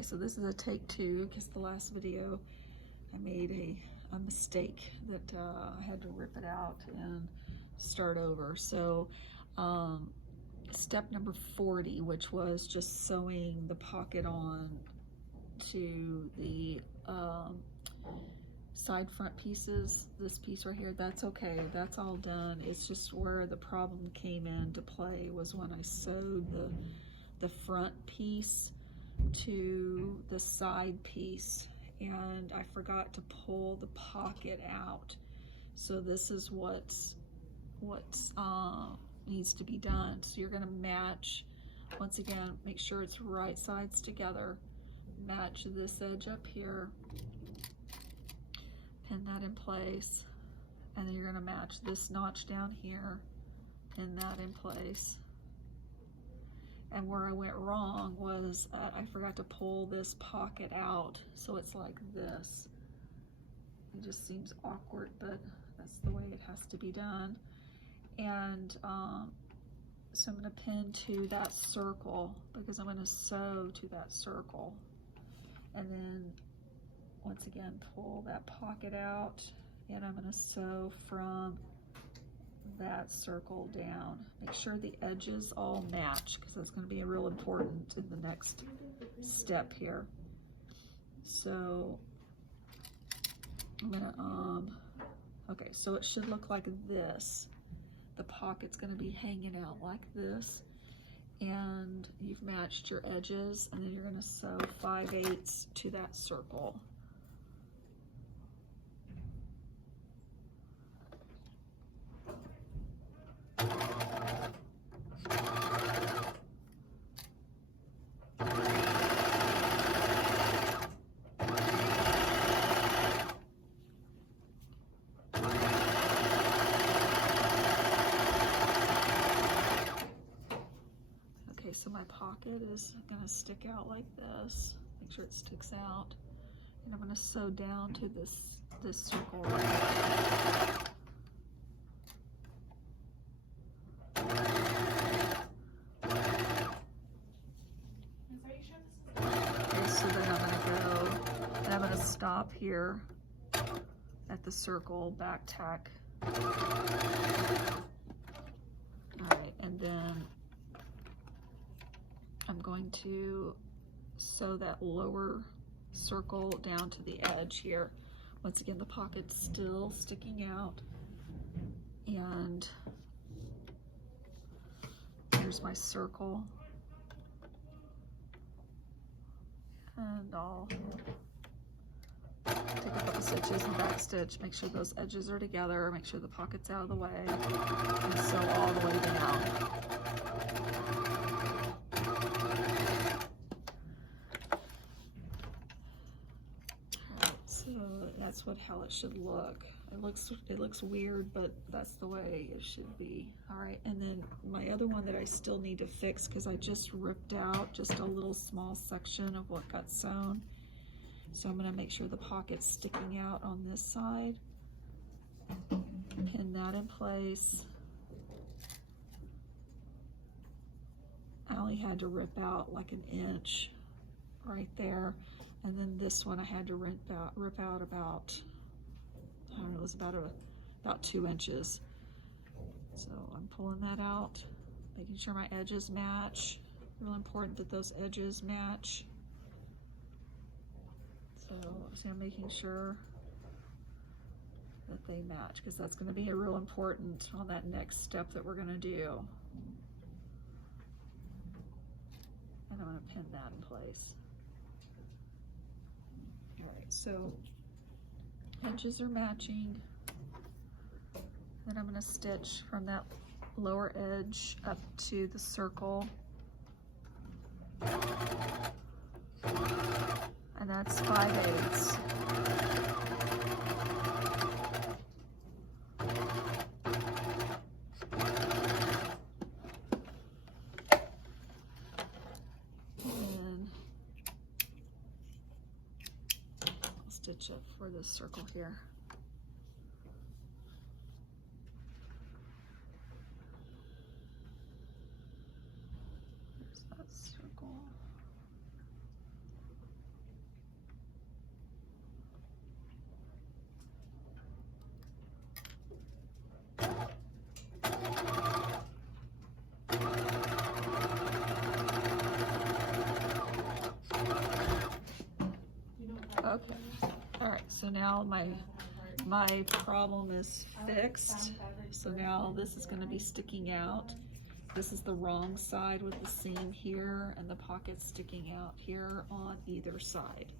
Okay, so this is a take two because the last video I made a mistake that I had to rip it out and start over. So step number 40, which was just sewing the pocket on to the side front pieces, this piece right here, that's okay, that's all done. It's just where the problem came into play was when I sewed the front piece to the side piece, and I forgot to pull the pocket out. So this is what needs to be done. So you're gonna match, once again, make sure it's right sides together, match this edge up here, pin that in place, and then you're gonna match this notch down here, pin that in place. And where I went wrong was I forgot to pull this pocket out, so it's like this. It just seems awkward, but that's the way it has to be done. And so I'm gonna pin to that circle because I'm gonna sew to that circle. And then once again, pull that pocket out, and I'm gonna sew from that circle down. Make sure the edges all match because that's going to be real important in the next step here. So I'm gonna okay, so it should look like this. The pocket's going to be hanging out like this, and you've matched your edges, and then you're going to sew 5/8 to that circle. So my pocket is going to stick out like this. Make sure it sticks out. And I'm going to sew down to this circle right here. Okay, so then I'm going to go, and I'm going to stop here at the circle, back tack. Alright, and then I'm going to sew that lower circle down to the edge here. Once again, the pocket's still sticking out, and here's my circle, and I'll take a couple stitches and back stitch, make sure those edges are together, make sure the pocket's out of the way, and sew all the way down. That's how it should look. It looks weird, but that's the way it should be. All right, and then my other one that I still need to fix because I just ripped out just a little small section of what got sewn. So I'm going to make sure the pocket's sticking out on this side. Pin that in place. I only had to rip out like an inch right there. And then this one I had to rip out about, I don't know, it was about 2 inches. So I'm pulling that out, making sure my edges match. Real important that those edges match. So I'm making sure that they match because that's going to be real important on that next step that we're going to do. And I'm going to pin that in place. All right, so edges are matching. Then I'm going to stitch from that lower edge up to the circle. And that's 5/8. Stitch it for this circle here. There's that circle. Okay, all right, so now my problem is fixed. So now this is going to be sticking out. This is the wrong side with the seam here and the pocket sticking out here on either side.